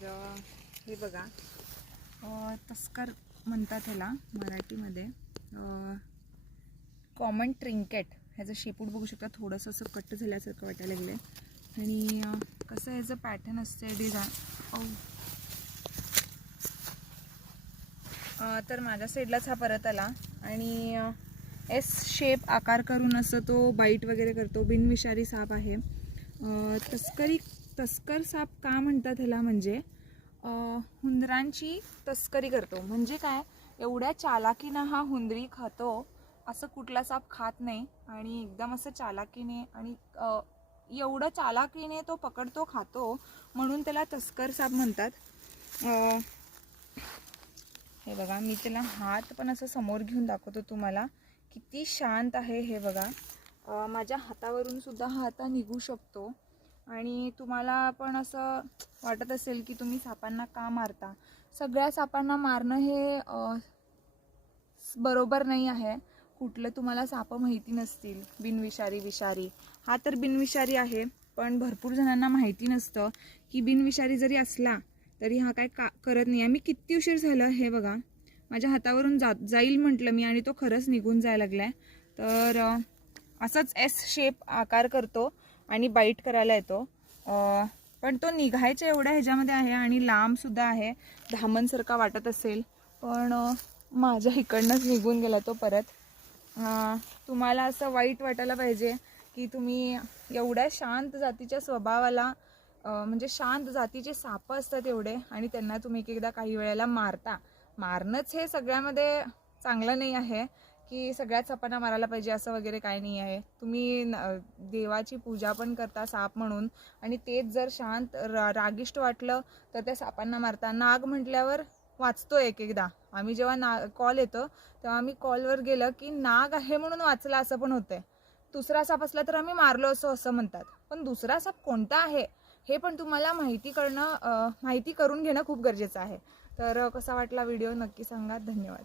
तर हे बघा, तस्कर म्हणतात ह्याला मराठीमध्ये. Common trinket. ह्याचं शेपूट बघू शकता, थोडंसं असं कट झाल्यासारखं वाटायला लागलं आहे. आणि कसं ह्याचं पॅटर्न असते डिझाईन. तर माझ्या साईडलाच हा परत आला आणि एस शेप आकार करून असं तो बाईट वगैरे करतो. बिनविषारी साप आहे. तस्कर साप का म्हणतात ह्याला, म्हणजे हुंदरांची तस्करी करतो. म्हणजे काय, एवढ्या चालाकीनं हा हुंदरी खातो, असं कुठला साप खात नाही. आणि एकदम असं चालाकीने आणि एवढं चालाकीने तो पकडतो, खातो, म्हणून त्याला तस्कर साप म्हणतात. हे बघा, मी त्याला हात पण असं समोर घेऊन दाखवतो तुम्हाला, किती शांत आहे हे बघा. माझ्या हातावरून सुद्धा हा आता निघू शकतो. आणि तुम्हाला पण असं वाटत असेल की तुम्ही सापांना का मारता. सगळ्या सापांना मारणं हे बरोबर नाही आहे. कुठले तुम्हाला साप माहिती नसतील, बिनविषारी विषारी. हा तर बिनविषारी आहे, पण भरपूर जणांना माहिती नसतं की बिनविषारी जरी असला तरी हा काय करत नाही. आम्ही किती उशीर झालं हे बघा, माझ्या हातावरून जाईल म्हटलं मी आणि तो खरंच निघून जायला लागलाय. तर असंच एस शेप आकार करतो आणि बाईट करायला येतो. पण तो निघायच्या एवढ्या ह्याच्यामध्ये आहे आणि लांब सुद्धा आहे. धामणसारखा वाटत असेल, पण माझ्या इकडनंच निघून गेला तो परत. तुम्हाला असं वाईट वाटायला पाहिजे की तुम्ही एवढ्या शांत जातीच्या स्वभावाला, म्हणजे शांत जातीचे साप असतात एवढे, आणि त्यांना तुम्ही एकदा काही वेळेला मारता. मारणंच हे सगळ्यामध्ये चांगलं नाही आहे की सगळ्याच सापांना मारायला पाहिजे असं वगैरे काय नाही आहे. तुम्ही देवाची पूजा पण करता साप म्हणून, आणि तेच जर शांत रागिष्ट वाटलं तर त्या सापांना मारता. नाग म्हटल्यावर वाचतो एक एकदा. आम्ही जेव्हा कॉल येतो तेव्हा आम्ही कॉलवर गेलं की नाग आहे म्हणून वाचला असं पण होतंय. दुसरा साप असला तर आम्ही मारलो असं म्हणतात. पण दुसरा साप कोणता आहे हे पण तुम्हाला माहिती करून घेणं खूप गरजेचं आहे. तर कसा वाटला व्हिडिओ नक्की सांगा. धन्यवाद.